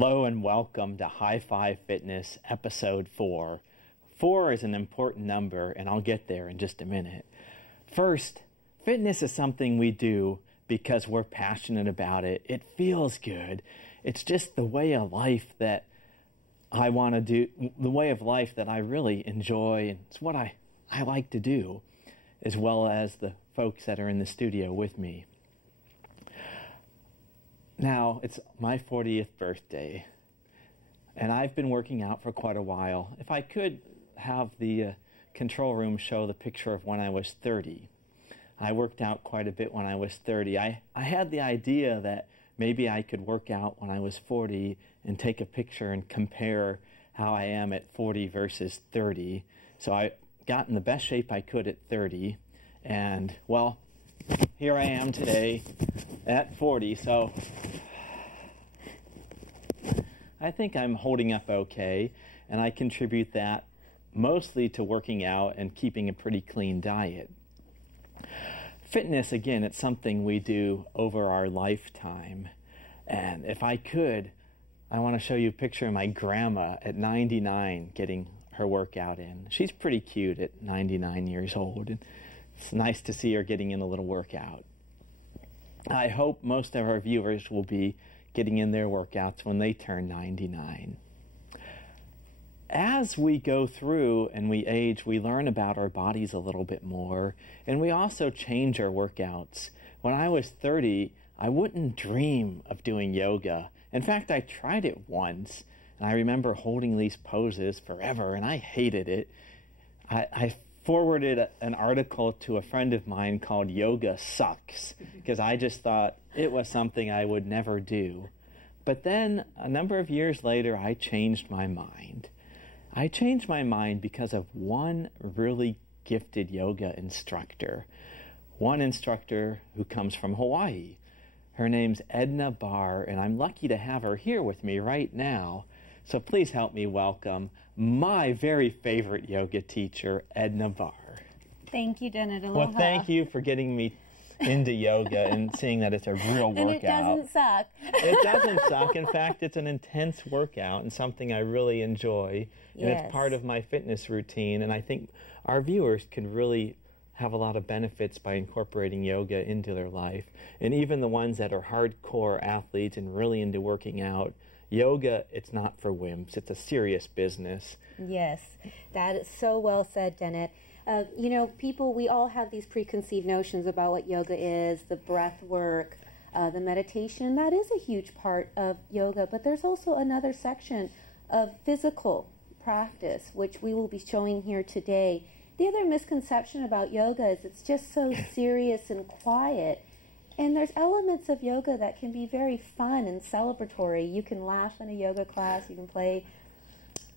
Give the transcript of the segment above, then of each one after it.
Hello and welcome to High Five Fitness Episode 4. 4 is an important number, and I'll get there in just a minute. First, fitness is something we do because we're passionate about it. It feels good. It's just the way of life that I want to do, the way of life that I really enjoy, and it's what I like to do, as well as the folks that are in the studio with me. Now, it's my 40th birthday, and I've been working out for quite a while. If I could have the control room show the picture of when I was 30. I worked out quite a bit when I was 30. I had the idea that maybe I could work out when I was 40 and take a picture and compare how I am at 40 versus 30. So I got in the best shape I could at 30, and, well, here I am today at 40, so I think I'm holding up okay, and I contribute that mostly to working out and keeping a pretty clean diet. Fitness, again, it's something we do over our lifetime, and if I could, I want to show you a picture of my grandma at 99 getting her workout in. She's pretty cute at 99 years old, and it's nice to see her getting in a little workout. I hope most of our viewers will be getting in their workouts when they turn 99. As we go through and we age, we learn about our bodies a little bit more, and we also change our workouts. When I was 30, I wouldn't dream of doing yoga. In fact, I tried it once, and I remember holding these poses forever, and I hated it. I forwarded an article to a friend of mine called Yoga Sucks, because I just thought it was something I would never do. But then, a number of years later, I changed my mind. I changed my mind because of one really gifted yoga instructor. One instructor who comes from Hawaii. Her name's Edna Barr, and I'm lucky to have her here with me right now. So please help me welcome my very favorite yoga teacher, Edna Barr. Thank you, Denet. Aloha. Well, thank you for getting me into yoga and seeing that it's a real workout. And it doesn't suck. It doesn't suck. In fact, it's an intense workout and something I really enjoy. And Yes. It's part of my fitness routine. And I think our viewers can really have a lot of benefits by incorporating yoga into their life. And even the ones that are hardcore athletes and really into working out, yoga, it's not for wimps. It's a serious business. Yes, that is so well said, Denet. You know, people, we all have these preconceived notions about what yoga is, the breath work, the meditation, and that is a huge part of yoga. But there's also another section of physical practice, which we will be showing here today. The other misconception about yoga is it's just so serious and quiet. And there's elements of yoga that can be very fun and celebratory. You can laugh in a yoga class, you can play,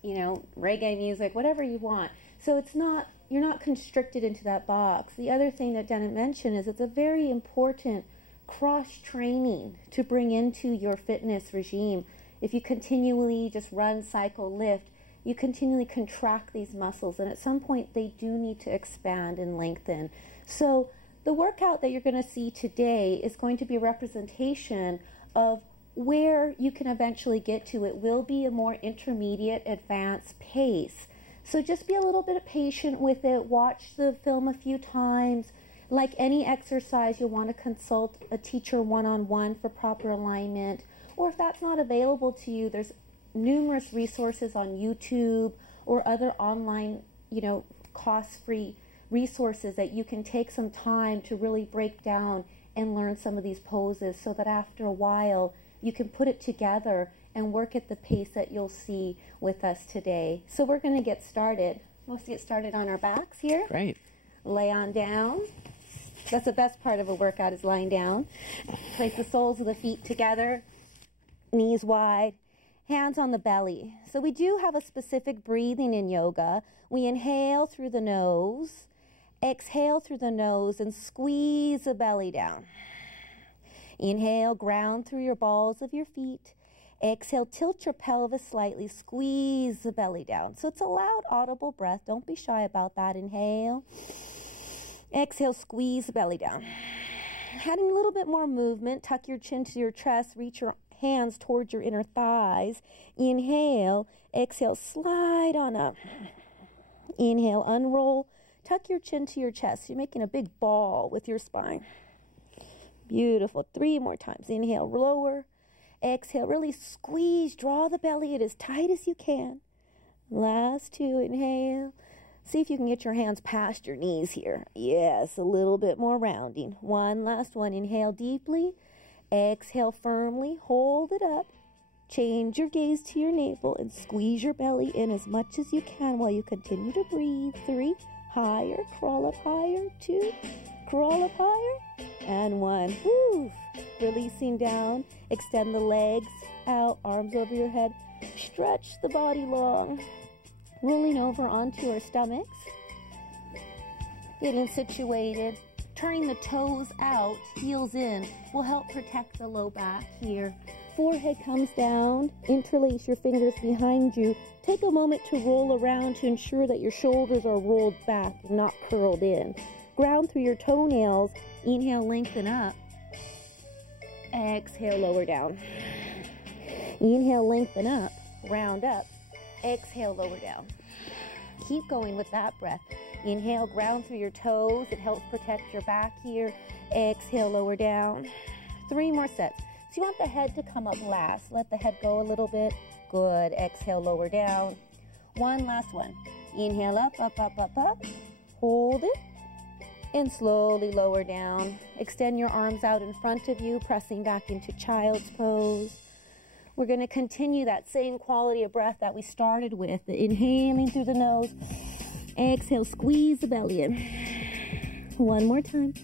you know, reggae music, whatever you want. So it's not, you're not constricted into that box. The other thing that Denet mentioned is it's a very important cross-training to bring into your fitness regime. If you continually just run, cycle, lift, you continually contract these muscles, and at some point they do need to expand and lengthen. So the workout that you're going to see today is going to be a representation of where you can eventually get to. It will be a more intermediate, advanced pace. So just be a little bit patient with it. Watch the film a few times. Like any exercise, you'll want to consult a teacher one-on-one for proper alignment. Or if that's not available to you, there's numerous resources on YouTube or other online, you know, cost-free resources that you can take some time to really break down and learn some of these poses, so that after a while you can put it together and work at the pace that you'll see with us today. So we're going to get started. Let's get started on our backs here. Great. Lay on down. That's the best part of a workout, is lying down. Place the soles of the feet together, knees wide, hands on the belly. So we do have a specific breathing in yoga. We inhale through the nose, exhale through the nose, and squeeze the belly down. Inhale, ground through your balls of your feet. Exhale, tilt your pelvis slightly, squeeze the belly down. So it's a loud, audible breath. Don't be shy about that. Inhale. Exhale, squeeze the belly down. Adding a little bit more movement, tuck your chin to your chest, reach your hands towards your inner thighs. Inhale, exhale, slide on up. Inhale, unroll. Tuck your chin to your chest. You're making a big ball with your spine. Beautiful. 3 more times. Inhale, lower. Exhale, really squeeze. Draw the belly in as tight as you can. Last 2. Inhale. See if you can get your hands past your knees here. Yes, a little bit more rounding. One last one. Inhale deeply. Exhale firmly. Hold it up. Change your gaze to your navel and squeeze your belly in as much as you can while you continue to breathe. 3. Higher. Crawl up higher. 2. Crawl up higher. And 1. Woo. Releasing down. Extend the legs out. Arms over your head. Stretch the body long. Rolling over onto our stomachs. Getting situated. Turning the toes out, heels in, will help protect the low back here. Forehead comes down. Interlace your fingers behind you. Take a moment to roll around to ensure that your shoulders are rolled back and not curled in. Ground through your toenails. Inhale, lengthen up. Exhale, lower down. Inhale, lengthen up. Round up. Exhale, lower down. Keep going with that breath. Inhale, ground through your toes. It helps protect your back here. Exhale, lower down. 3 more sets. So you want the head to come up last. Let the head go a little bit. Good. Exhale, lower down. One last one. Inhale, up, up, up, up, up. Hold it. And slowly lower down. Extend your arms out in front of you, pressing back into child's pose. We're going to continue that same quality of breath that we started with. Inhaling through the nose. Exhale, squeeze the belly in. One more time.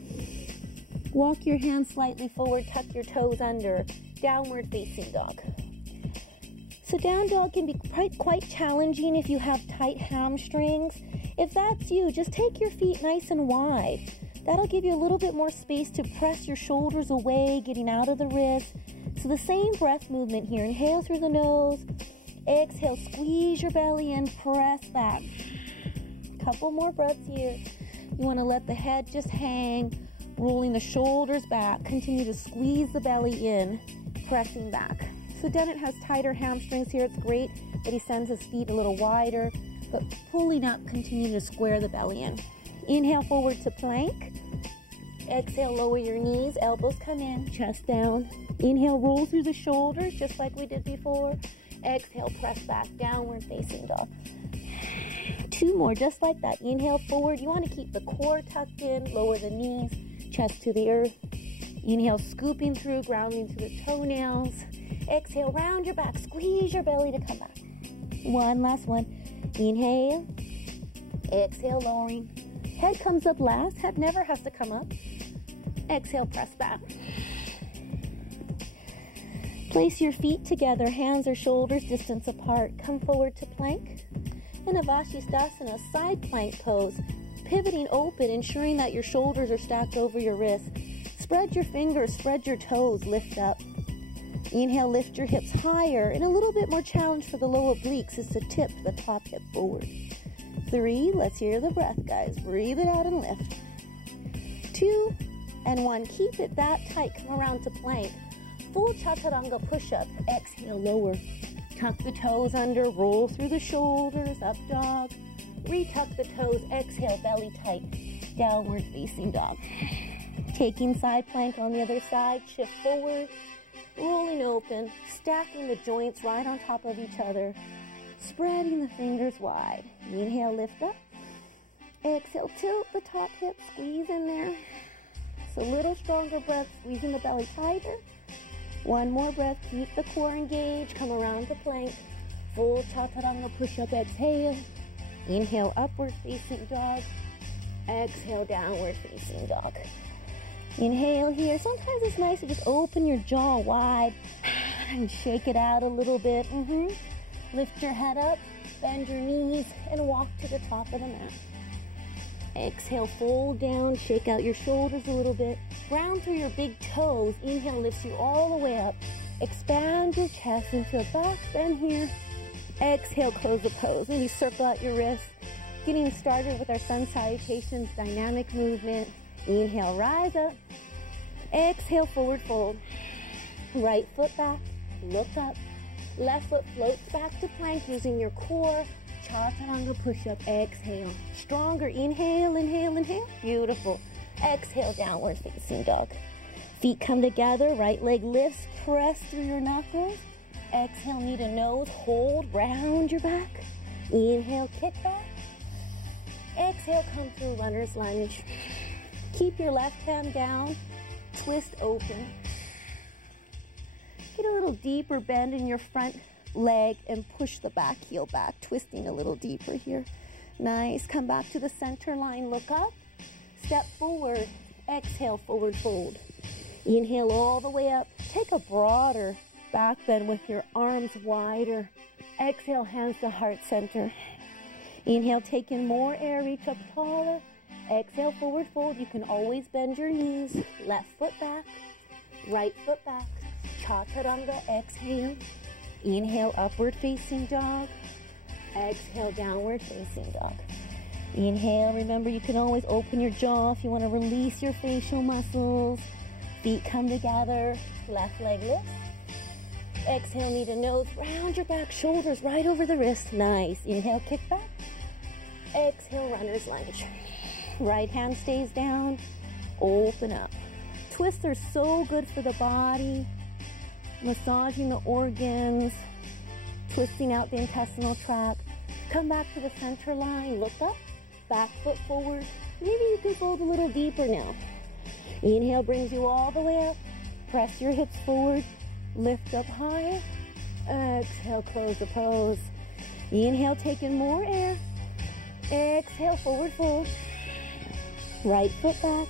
Walk your hands slightly forward, tuck your toes under. Downward facing dog. So down dog can be quite challenging if you have tight hamstrings. If that's you, just take your feet nice and wide. That'll give you a little bit more space to press your shoulders away, getting out of the wrist. So the same breath movement here. Inhale through the nose. Exhale, squeeze your belly in, press back. Couple more breaths here. You want to let the head just hang, rolling the shoulders back. Continue to squeeze the belly in, pressing back. So Denet has tighter hamstrings here. It's great that he sends his feet a little wider, but pulling up, continue to square the belly in. Inhale forward to plank. Exhale, lower your knees, elbows come in, chest down. Inhale, roll through the shoulders, just like we did before. Exhale, press back, downward facing dog. 2 more, just like that. Inhale forward. You want to keep the core tucked in, lower the knees, chest to the earth. Inhale, scooping through, grounding to the toenails. Exhale, round your back, squeeze your belly to come back. One last one. Inhale. Exhale, lowering. Head comes up last. Head never has to come up. Exhale, press back. Place your feet together, hands or shoulders distance apart. Come forward to plank. In Avashisthasana, side plank pose, pivoting open, ensuring that your shoulders are stacked over your wrists. Spread your fingers, spread your toes, lift up. Inhale, lift your hips higher, and a little bit more challenge for the lower obliques is to tip the top hip forward. 3, let's hear the breath, guys. Breathe it out and lift. 2 and 1, keep it that tight. Come around to plank. Full chaturanga push-up. Exhale, lower. Tuck the toes under, roll through the shoulders, up dog. Retuck the toes, exhale, belly tight, downward facing dog. Taking side plank on the other side, shift forward, rolling open, stacking the joints right on top of each other, spreading the fingers wide. Inhale, lift up. Exhale, tilt the top hip, squeeze in there. So a little stronger breath, squeezing the belly tighter. One more breath, keep the core engaged, come around to plank. Full chaturanga push-up, exhale. Inhale, upward facing dog. Exhale, downward facing dog. Inhale here. Sometimes it's nice to just open your jaw wide and shake it out a little bit. Lift your head up, bend your knees, and walk to the top of the mat. Exhale, fold down, shake out your shoulders a little bit. Ground through your big toes. Inhale lifts you all the way up. Expand your chest into a back bend here. Exhale, close the pose. Maybe circle out your wrists. Getting started with our sun salutations, dynamic movement. Inhale, rise up. Exhale, forward fold. Right foot back. look up. Left foot floats back to plank using your core. Chaturanga push-up, exhale. Stronger, inhale, inhale, inhale. Beautiful. Exhale, downward facing dog. Feet come together, right leg lifts, press through your knuckles. Exhale, knee to nose, hold, round your back. Inhale, kick back. Exhale, come through runner's lunge. Keep your left hand down, twist open. Get a little deeper bend in your front leg and push the back heel back, twisting a little deeper here. Nice. Come back to the center line, look up. Step forward, exhale, forward fold. Inhale all the way up. Take a broader back bend with your arms wider. Exhale, hands to heart center. Inhale, take in more air, reach up taller. Exhale, forward fold. You can always bend your knees. Left foot back, right foot back. Chaturanga, exhale. Inhale, upward facing dog. Exhale, downward facing dog. Inhale, remember you can always open your jaw if you want to release your facial muscles. Feet come together, left leg lifts. Exhale, knee to nose, round your back, shoulders right over the wrist. Nice. Inhale, kick back. Exhale, runner's lunge. Right hand stays down, open up. Twists are so good for the body, massaging the organs, twisting out the intestinal tract. Come back to the center line, look up, back foot forward. Maybe you can fold a little deeper now. Inhale brings you all the way up. Press your hips forward, lift up higher. Exhale, close the pose. Inhale, take in more air. Exhale, forward fold. Right foot back.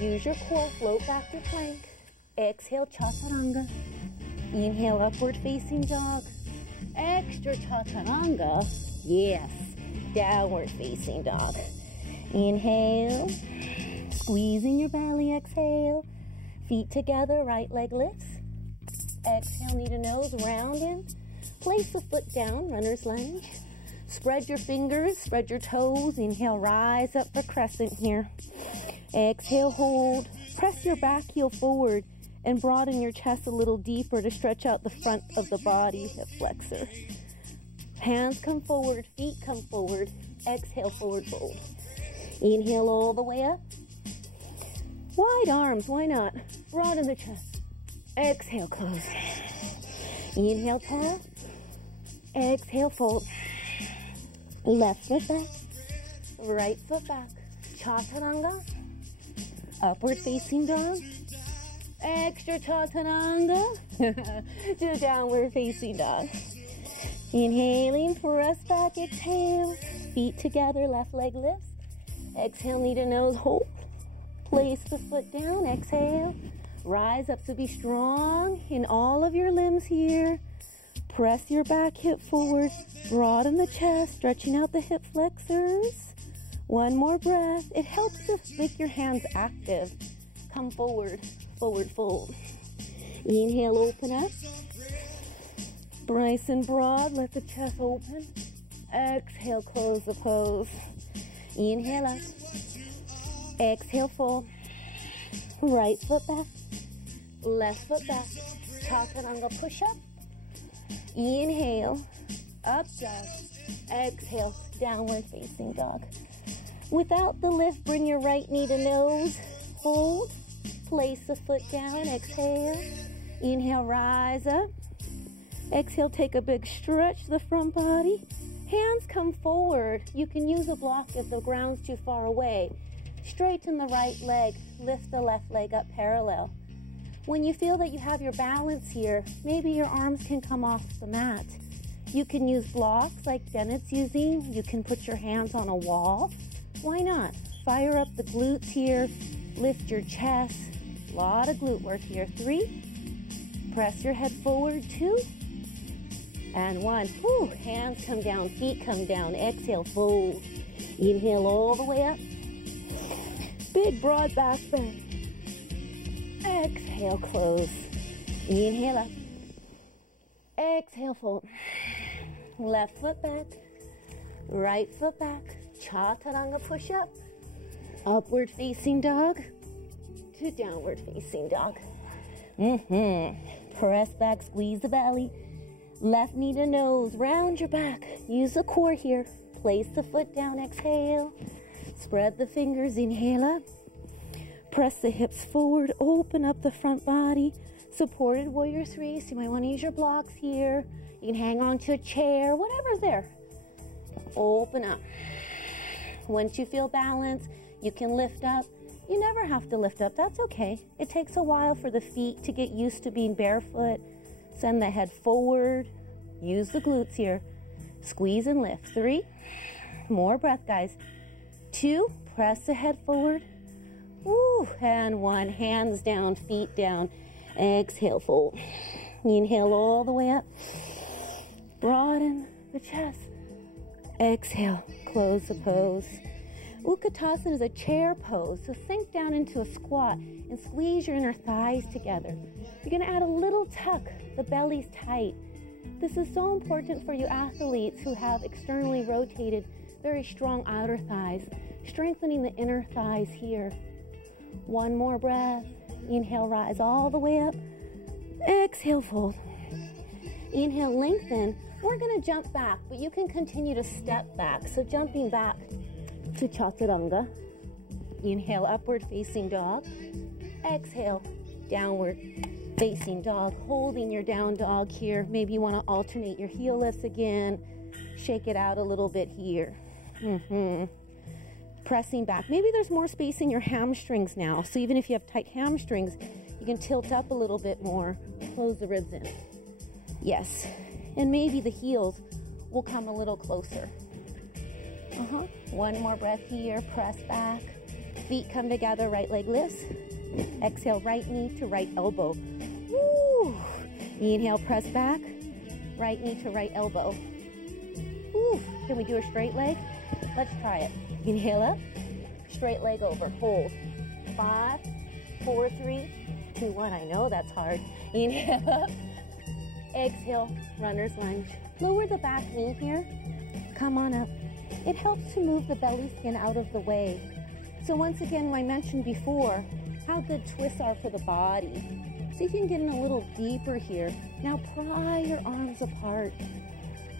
Use your core, float back to plank. Exhale, chaturanga. Inhale, upward facing dog. Extra chaturanga. Yes. Downward facing dog. Inhale. Squeezing your belly, exhale. Feet together, right leg lifts. Exhale, knee to nose, round in. Place the foot down, runner's lunge. Spread your fingers, spread your toes. Inhale, rise up for crescent here. Exhale, hold. Press your back heel forward and broaden your chest a little deeper to stretch out the front of the body, hip flexor. Hands come forward, feet come forward. Exhale, forward fold. Inhale all the way up. Wide arms, why not? Broaden the chest. Exhale, close. Inhale, tap. Exhale, fold. Left foot back. Right foot back. Chaturanga. Upward facing dog. Extra chaturanga. To downward facing dog. Inhaling, press back, exhale. Feet together, left leg lifts. Exhale, knee to nose, hold. Place the foot down, exhale. Rise up, so be strong in all of your limbs here. Press your back hip forward, broaden the chest, stretching out the hip flexors. One more breath. It helps to make your hands active. Come forward, forward fold. Inhale, open up. Nice and broad, let the chest open. Exhale, close the pose. Inhale up. Exhale, fold. Right foot back. Left foot back. Chaturanga push up. Inhale. Up dog. Exhale. Downward facing dog. Without the lift, bring your right knee to nose. Hold. Place the foot down. Exhale. Inhale, rise up. Exhale, take a big stretch to the front body. Hands come forward. You can use a block if the ground's too far away. Straighten the right leg, lift the left leg up parallel. When you feel that you have your balance here, maybe your arms can come off the mat. You can use blocks like Denet's using. You can put your hands on a wall. Why not? Fire up the glutes here, lift your chest. A lot of glute work here. 3. Press your head forward. 2. And 1. Whew. Hands come down, feet come down. Exhale, fold. Inhale all the way up. Big broad back bend. Exhale, close. Inhale up. Exhale, fold. Left foot back. Right foot back. Chaturanga push up. Upward facing dog to downward facing dog. Press back, squeeze the belly. Left knee to nose, round your back. Use the core here. Place the foot down, exhale. Spread the fingers, inhale up. Press the hips forward, open up the front body. Supported warrior three, so you might want to use your blocks here. You can hang on to a chair, whatever's there. Open up. Once you feel balance, you can lift up. You never have to lift up, that's okay. It takes a while for the feet to get used to being barefoot. Send the head forward. Use the glutes here. Squeeze and lift. 3. More breath, guys. 2. Press the head forward. Woo. And 1. Hands down, feet down. Exhale, fold. Inhale all the way up. Broaden the chest. Exhale. Close the pose. Utkatasana is a chair pose, so sink down into a squat and squeeze your inner thighs together. You're going to add a little tuck. The belly's tight. This is so important for you athletes who have externally rotated, very strong outer thighs, strengthening the inner thighs here. 1 more breath. Inhale, rise all the way up. Exhale, fold. Inhale, lengthen. We're going to jump back, but you can continue to step back. So jumping back to chaturanga. Inhale, upward facing dog. Exhale, downward facing dog. Holding your down dog here. Maybe you want to alternate your heel lifts again. Shake it out a little bit here. Pressing back. Maybe there's more space in your hamstrings now. So even if you have tight hamstrings, you can tilt up a little bit more. Close the ribs in. Yes. And maybe the heels will come a little closer. 1 more breath here. Press back. Feet come together. Right leg lifts. Exhale, right knee to right elbow. Woo. Inhale, press back. Right knee to right elbow. Woo. Can we do a straight leg? Let's try it. Inhale up. Straight leg over. Hold. 5, 4, 3, 2, 1. I know that's hard. Inhale up. Exhale, runner's lunge. Lower the back knee here. Come on up. It helps to move the belly skin out of the way. So once again, I mentioned before how good twists are for the body. So you can get in a little deeper here. Now pry your arms apart.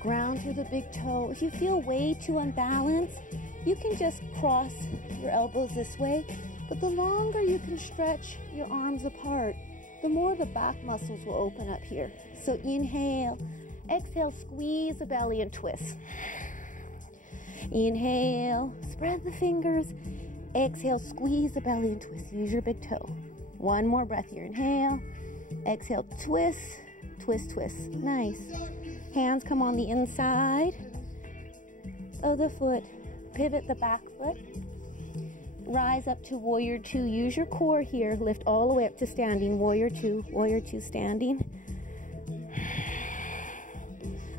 Ground through the big toe. If you feel way too unbalanced, you can just cross your elbows this way. But the longer you can stretch your arms apart, the more the back muscles will open up here. So inhale, exhale, squeeze the belly and twist. Inhale, spread the fingers. Exhale, squeeze the belly and twist. Use your big toe. 1 more breath here. Inhale, exhale, twist, twist, twist. Nice. Hands come on the inside of the foot. Pivot the back foot. Rise up to warrior 2. Use your core here. Lift all the way up to standing. Warrior 2 standing.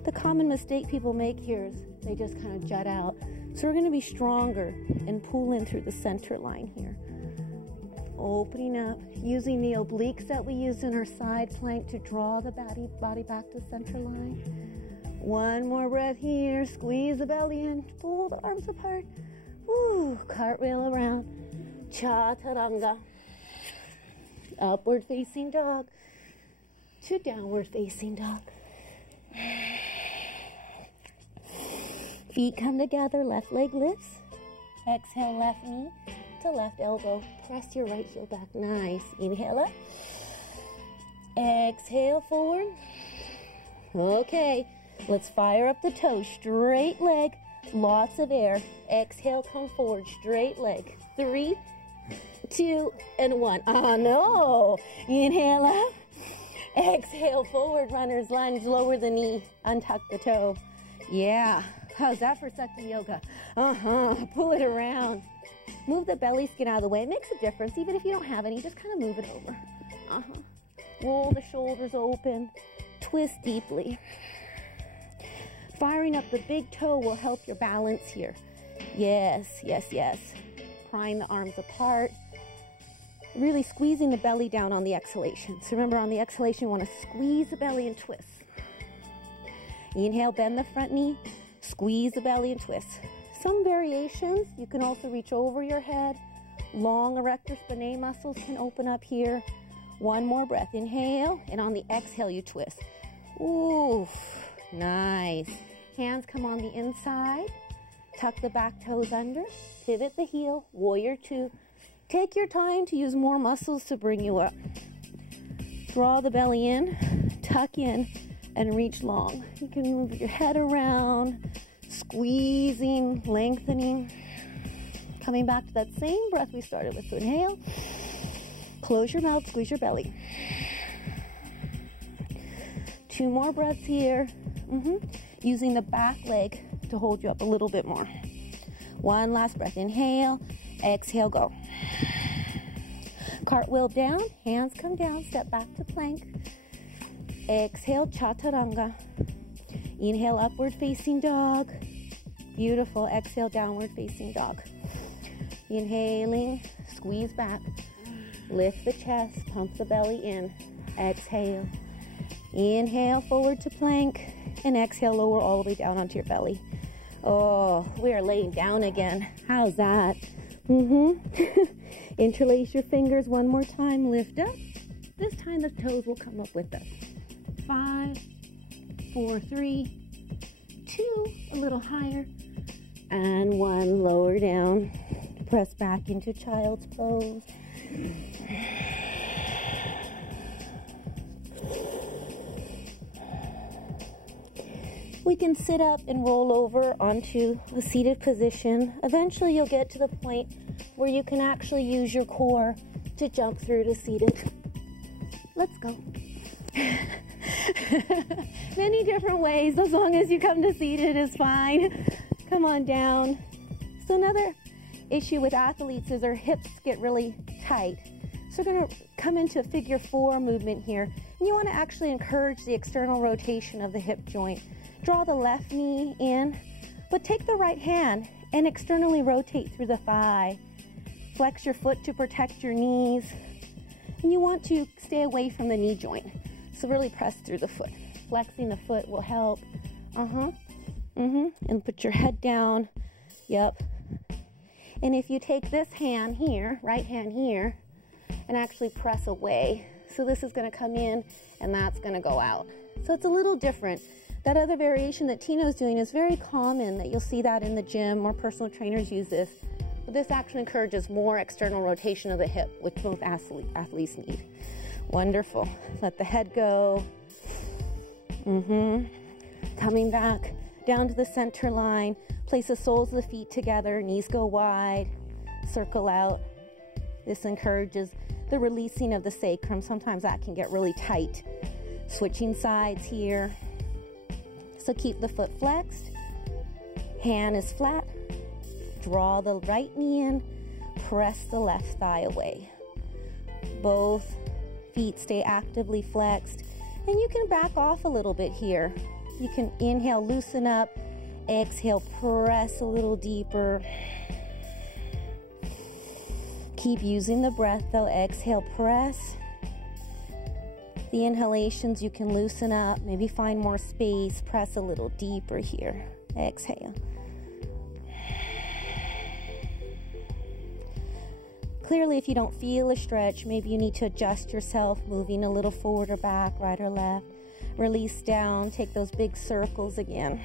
The common mistake people make here is they just kind of jut out. So we're going to be stronger and pull in through the center line here. Opening up, using the obliques that we use in our side plank to draw the body back to center line. 1 more breath here. Squeeze the belly in. Pull the arms apart. Woo, cartwheel around. Chaturanga. Upward facing dog to downward facing dog. Feet come together, left leg lifts. Exhale, left knee to left elbow. Press your right heel back. Nice. Inhale up. Exhale, forward. Okay, let's fire up the toes. Straight leg, lots of air. Exhale, come forward, straight leg. 3, 2, and 1. Oh no. Inhale up. Exhale, forward, runner's lunge. Lower the knee, untuck the toe. Yeah. How's that for Sakti Yoga? Pull it around. Move the belly skin out of the way. It makes a difference. Even if you don't have any, just kind of move it over. Roll the shoulders open. Twist deeply. Firing up the big toe will help your balance here. Yes, yes, yes. Prying the arms apart. Really squeezing the belly down on the exhalation. So remember, on the exhalation, you want to squeeze the belly and twist. Inhale, bend the front knee. Squeeze the belly and twist. Some variations, you can also reach over your head. Long erector spinae muscles can open up here. One more breath. Inhale, and on the exhale, you twist. Ooh, nice. Hands come on the inside. Tuck the back toes under. Pivot the heel. Warrior two. Take your time to use more muscles to bring you up. Draw the belly in, tuck in, and reach long. You can move your head around, squeezing, lengthening. Coming back to that same breath we started with. So inhale, close your mouth, squeeze your belly. Two more breaths here. Using the back leg to hold you up a little bit more. One last breath. Inhale, exhale, go. Cartwheel down, hands come down, step back to plank. Exhale, chaturanga. Inhale, upward facing dog. Beautiful. Exhale, downward facing dog. Inhaling, squeeze back. Lift the chest, pump the belly in. Exhale. Inhale, forward to plank. And exhale, lower all the way down onto your belly. Oh, we are laying down again. How's that? Interlace your fingers one more time. Lift up. This time the toes will come up with us. 5, 4, 3, 2, a little higher, and 1, lower down. Press back into child's pose. We can sit up and roll over onto a seated position. Eventually you'll get to the point where you can actually use your core to jump through to seated. Let's go. Many different ways, as long as you come to seated is fine. Come on down. So another issue with athletes is their hips get really tight. So we're going to come into a figure 4 movement here. And you want to actually encourage the external rotation of the hip joint. Draw the left knee in, but take the right hand and externally rotate through the thigh. Flex your foot to protect your knees. And you want to stay away from the knee joint. So really press through the foot. Flexing the foot will help. And put your head down. Yep. And if you take this hand here, right hand here, and actually press away. So this is going to come in and that's going to go out. So it's a little different. That other variation that Tino's doing is very common, that you'll see that in the gym. More personal trainers use this. But this actually encourages more external rotation of the hip, which most athletes need. Wonderful. Let the head go. Coming back down to the center line. Place the soles of the feet together. Knees go wide. Circle out. This encourages the releasing of the sacrum. Sometimes that can get really tight. Switching sides here. So keep the foot flexed. Hand is flat. Draw the right knee in. Press the left thigh away. Both feet stay actively flexed. And you can back off a little bit here. You can inhale, loosen up. Exhale, press a little deeper. Keep using the breath though. Exhale, press. The inhalations, you can loosen up, maybe find more space, press a little deeper here. Exhale. Clearly, if you don't feel a stretch, maybe you need to adjust yourself, moving a little forward or back, right or left. Release down, take those big circles again.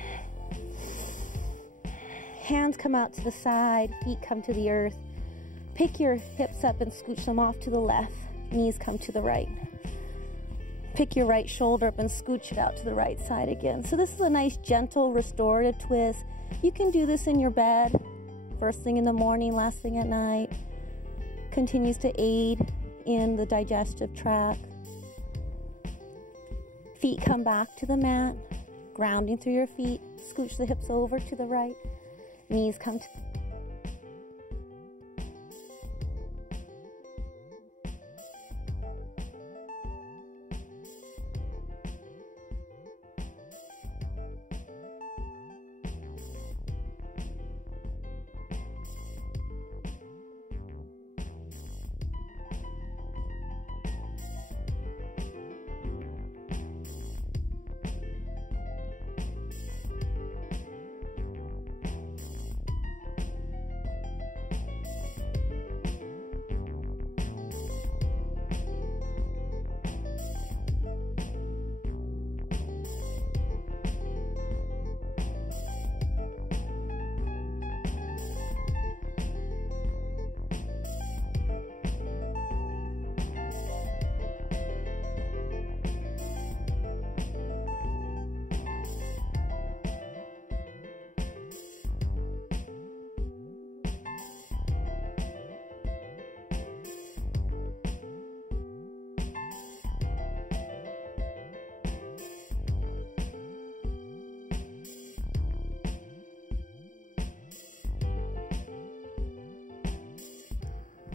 Hands come out to the side, feet come to the earth. Pick your hips up and scooch them off to the left. Knees come to the right. Pick your right shoulder up and scooch it out to the right side again. So this is a nice, gentle, restorative twist. You can do this in your bed, first thing in the morning, last thing at night. Continues to aid in the digestive tract. Feet come back to the mat, grounding through your feet. Scooch the hips over to the right. Knees come to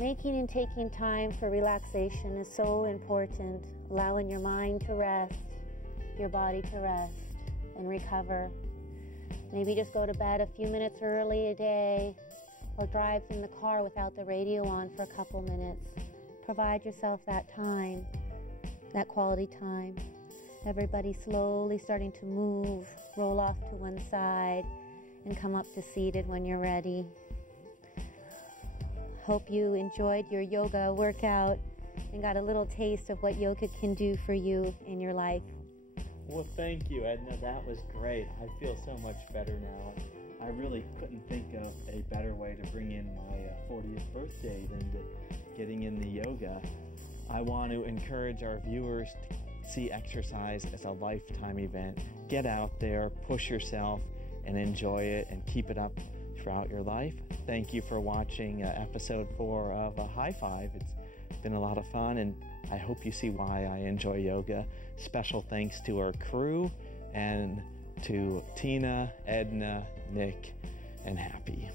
Making and taking time for relaxation is so important. Allowing your mind to rest, your body to rest and recover. Maybe just go to bed a few minutes early a day, or drive in the car without the radio on for a couple minutes. Provide yourself that time, that quality time. Everybody slowly starting to move, roll off to one side, and come up to seated when you're ready. Hope you enjoyed your yoga workout and got a little taste of what yoga can do for you in your life. Well, thank you, Edna. That was great. I feel so much better now. I really couldn't think of a better way to bring in my 40th birthday than to getting in the yoga. I want to encourage our viewers to see exercise as a lifetime event. Get out there, push yourself, and enjoy it, and keep it up throughout your life. Thank you for watching episode 4 of High Five. It's been a lot of fun, and I hope you see why I enjoy yoga. Special thanks to our crew and to Tina, Edna, Nick, and Happy.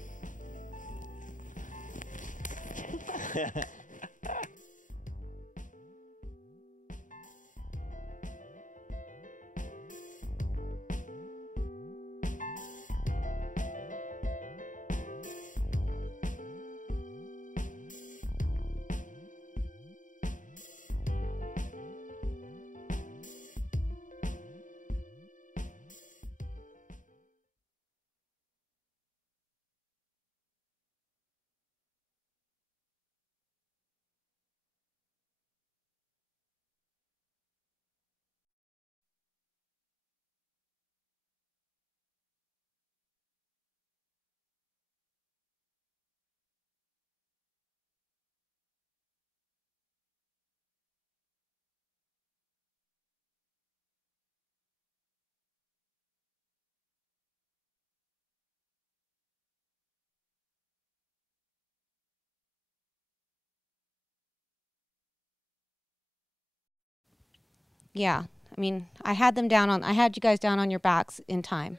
Yeah, I mean, I had you guys down on your backs in time.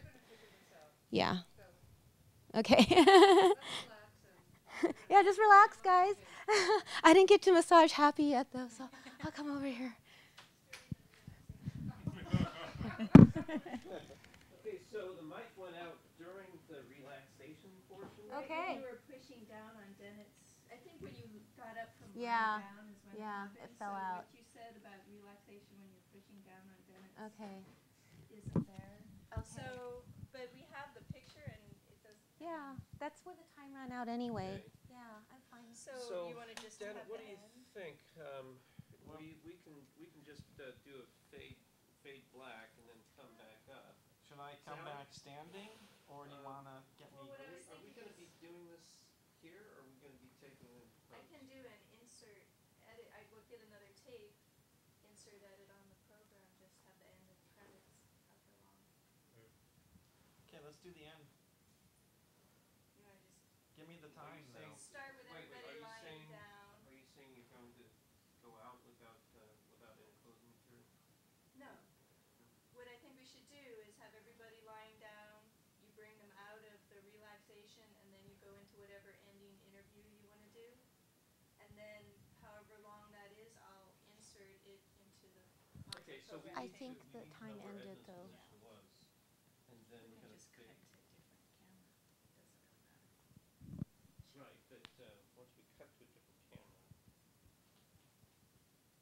Yeah. Okay. Yeah, just relax, guys. I didn't get to massage Happy yet, though, so I'll come over here. Okay, so the mic went out during the relaxation portion. Okay. You were pushing down on Denet's. I think when you got up from lying Yeah. down is when Yeah, it happened. it fell out. What you said about relaxation when you're pushing down on Denet's Okay. isn't there. Okay. So, but we have the picture and it does. Yeah, that's where the time ran out anyway. Okay. Yeah, I'm fine. So you want to just Denet, have what the do you end? think? We can just do a fade black and then come back up. Should I come back standing, or do you want to get me? Well, what I was Are we thinking going to be is doing this here, or are we going to be taking it? I can do an insert edit. I will get another tape, insert edit on the program, just have the end of the credits however long. Okay, let's do the end. You want to just Give me the time, though. start with Wait, everybody are you lying saying- down. Are you saying you're going to go out without any closing material? No. What I think we should do is have everybody lying down, you bring them out of the relaxation, and then you go into whatever ending interview you want to do. And then however long that is, I'll insert it into the Okay, so we I need think to, the we need to time know where ended, Edna's though. position was, and then we're going to just cut to a different camera. Doesn't really matter. Right, but once we cut to a different camera,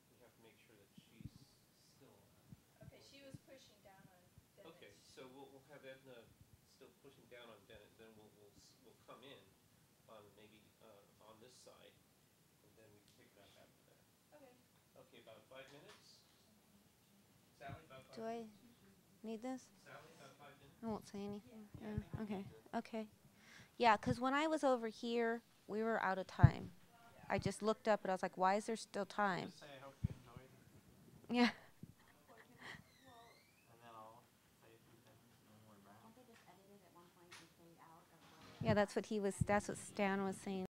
we have to make sure that she's still on. Okay, she was pushing down on Denet. Okay, so we'll have Edna still pushing down on Denet, then we'll come in on maybe on this side, and then we can pick it up after that. Okay. Okay, about 5 minutes. Sally, about 5 Do I minutes. need this? Sally, about 5 minutes. I won't say anything. Yeah. Okay. Okay. Yeah, because when I was over here, we were out of time. I just looked up and I was like, why is there still time? Just say I hope you enjoyed it, Yeah. and then I'll say a few things, and then we're back. Yeah, that's what Stan was saying.